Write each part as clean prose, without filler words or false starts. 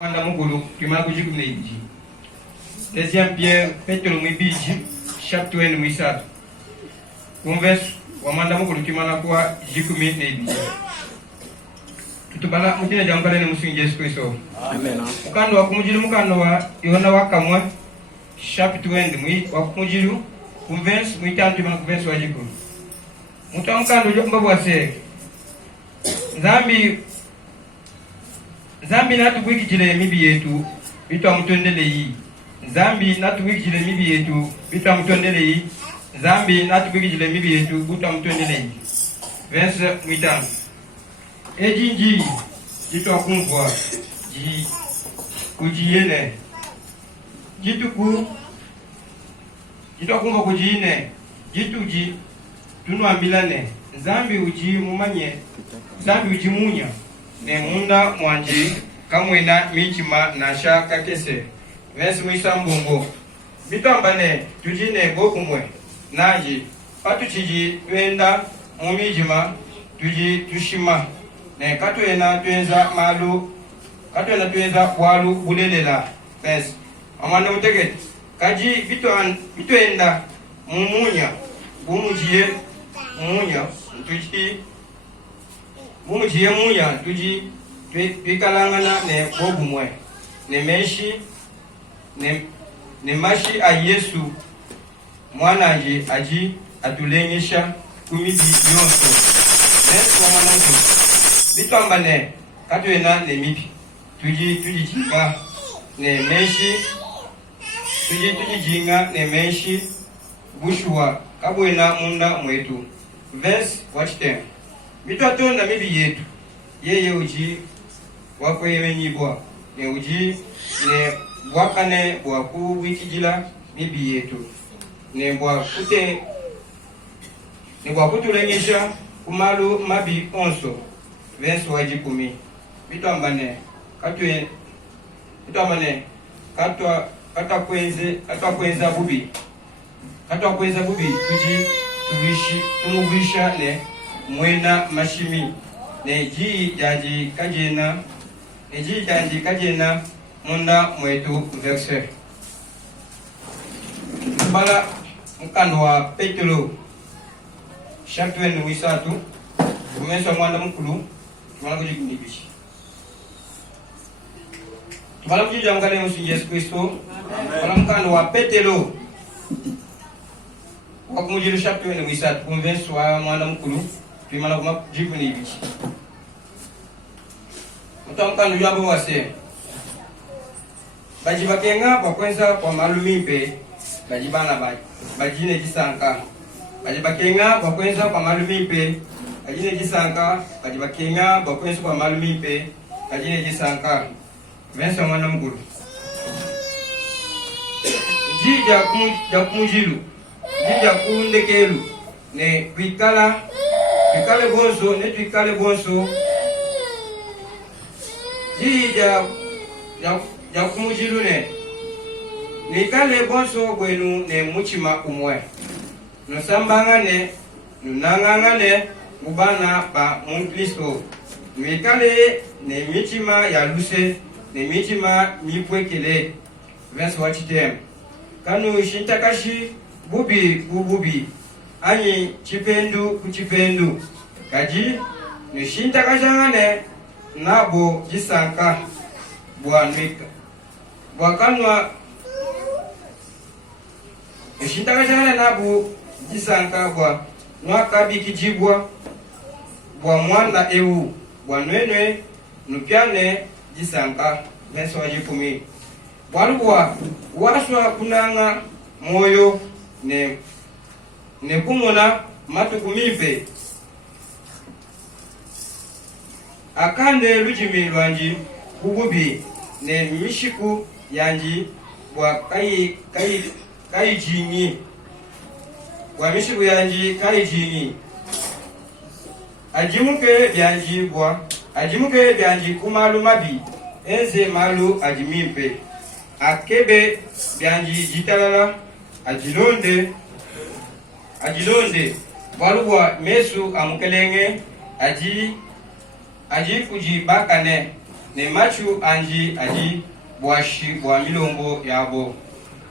Wanda mukulu kimala kujikuna ibiji. Deuxième Pierre Petro mwibiji chapitre 1 mwisatu. Converse wamanda mukulu kimala kwa jikumi na ibiji. Tutubala mutine jamkale ne musingi Yesu Kristo. Amen. Mukando wa kumujiru mukando wa Yohana wakamwa chapitre 1 mwi wa kumujiru converse mwitantu ma converse wa jikulu. Mutamkando jomba bwase. Zambi natubwikijile mibi yetu bitwa mutondele yi. Zambi natubwikijile mibi yetu bitwa mutondele yi. Zambi natubwikijile mibi yetu bitwa mutondele yi. Verse 8. Ejinji jitwa kumvwa ji kujiyene. Jituku jitwa kumvwa kujiyene. Jituji tunwambilane. Zambi uji mumanye. Zambi uji munya. Ne munda mwanji kamwena michima na shaka kese. Verse mwisambungo. Bitambane tujine gokumwe. Naji patuchiji wenda mumijima tuji tushima. Ne katwena tuenza malu. Katwena tuenza walu bulelela. Verse amanda utegeti. Kaji bitwenda mumunya. Bumujie mumunya. Tuji mumujiye munya tuji twikalangana ne bobumwe ne meshi ne mashi a Yesu mwanaje aji atulenyesha kumidi yonso nesu wa mwanangu bitambane katwena ne mipi tuji jinga ne meshi tuji jinga ne meshi bushwa kabwena munda mwetu. Verse watch them. Mitatonda mibi yetu yeye uji wakweyemenyibwa ne uji ne bwakane bwaku wikijila mibi yetu ne bwakutulenyesha kumalu mabi onso. Verse waji 10. Bitambane katakwenza bubi tuji tumuvisha ne mwena mashimi neji janji kajena munda mwetu. Verse bala mkando wa Petro chapitre 1 wisatu kumesa mwanda mkulu tumala kujikunibishi tubala kujija mkale musi Yesu Kristo. Bala mkando wa Petro wakumujiru chapitre 1 wisatu kumesa wa mwanda mkulu tumala kuma jikunibishi mutamkando yabo wase bajibakenga bakwenza kwa malumimpe bajibana bajine jisanka bajibakenga bakwenza kwa malumimpe bajine jisanka bajibakenga bakwenza kwa malumimpe bajine jisanka. Vensa mwana mkulu jija kumujiru jija kundekelu ne twikale bonso jija ya kumujiru ne kale bonso bwenu ne muchima umwe nosambangane nunangangane mubana ba Mukristo mwikale ne michima ya luse ne michima mipwekele. Verse wachitem kanu shintakashi bubi anyi chipendu kuchipendu kaji nishintakashangane nabo jisanka bwanwika bwakanwa nishintakashangane nabo jisanka bwa nwakabi kijibwa bwa mwanda ewu bwanwenwe nupyane jisanka. Verse waji 10. Bwaluwa waswa kunanga moyo ne kumona matukumipe akande lujimi lwanji kububi ne mishiku yanji bwa kayijinyi bwa mishiku yanji kayijinyi ajimuke byanji kumalu mabi enze malu ajimimpe akebe byanji jitalala ajilonde walubwa mesu amukelenge aji kujibakane ne machu anji aji bwashi bwa milongo yabo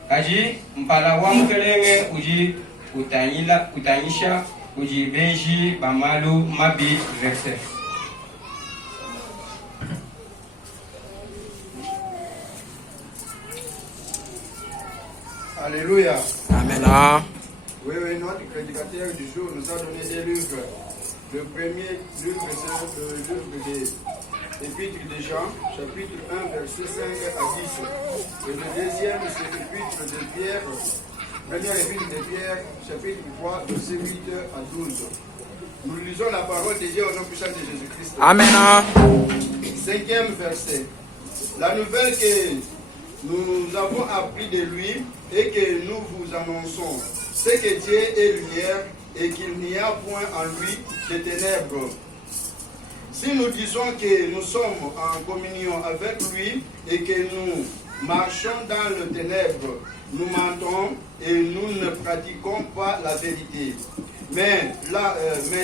aji mpala wa mkelenge uji utanyisha uji benji bamalu mabi verset. Alléluia. Amen. Oui, notre prédicateur du jour nous a donné des livres. Le premier livre, c'est le livre des Épîtres de Jean, chapitre 1, verset 5 à 10. Et le deuxième, c'est l'Épître de Pierre, première Épître de Pierre, chapitre 3, verset 8 à 12. Nous lisons la parole de Dieu au nom puissant de Jésus-Christ. Amen. Cinquième verset. La nouvelle que nous avons appris de lui et que nous vous annonçons, c'est que Dieu est lumière et qu'il n'y a point en lui de ténèbres. Si nous disons que nous sommes en communion avec lui et que nous marchons dans le ténèbre, nous mentons et nous ne pratiquons pas la vérité. Mais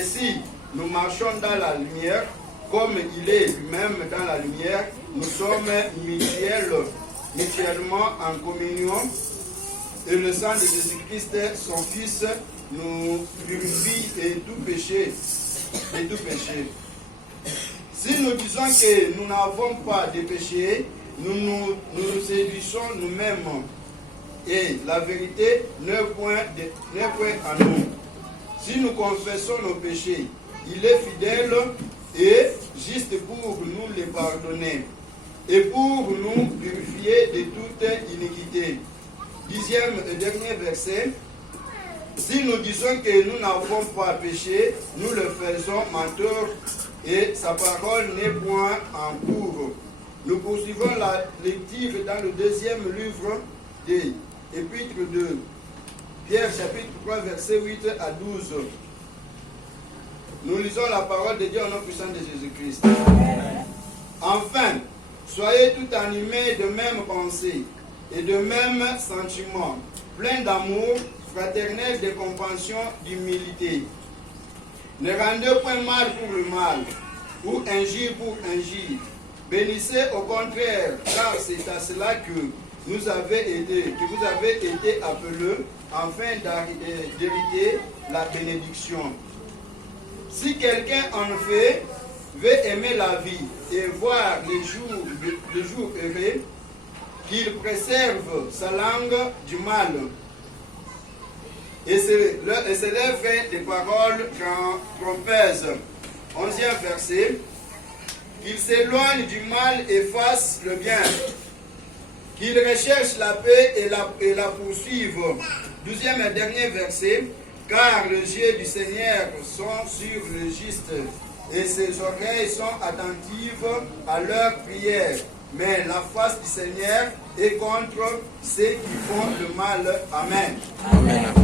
si nous marchons dans la lumière, comme il est lui-même dans la lumière, nous sommes mutuellement en communion, et le sang de Jésus-Christ, son Fils, nous purifie de tout péché. Si nous disons que nous n'avons pas de péché, nous séduisons nous-mêmes, et la vérité n'est point en nous. Si nous confessons nos péchés, il est fidèle et juste pour nous les pardonner et pour nous purifier de toute iniquité. Dixième et dernier verset. Si nous disons que nous n'avons pas péché, nous le faisons menteur et sa parole n'est point en cours. Nous poursuivons la lecture dans le deuxième livre des Épîtres de Pierre, chapitre 3, verset 8 à 12. Nous lisons la parole de Dieu au nom puissant de Jésus-Christ. Enfin, soyez tout animés de même pensée et de même sentiment, plein d'amour fraternel, de compassion, d'humilité. Ne rendez point mal pour le mal, ou injure pour injure. Bénissez au contraire, car c'est à cela que vous avez été appelés, afin d'hériter la bénédiction. Si quelqu'un en fait, veut aimer la vie et voir les jours heureux, qu'il préserve sa langue du mal et se lève des paroles trompeuses. 11e verset. Qu'il s'éloigne du mal et fasse le bien. Qu'il recherche la paix et la poursuive. 12e et dernier verset. Car les yeux du Seigneur sont sur le juste et ses oreilles sont attentives à leurs prières. Mais la face du Seigneur est contre ceux qui font le mal. Amen. Amen.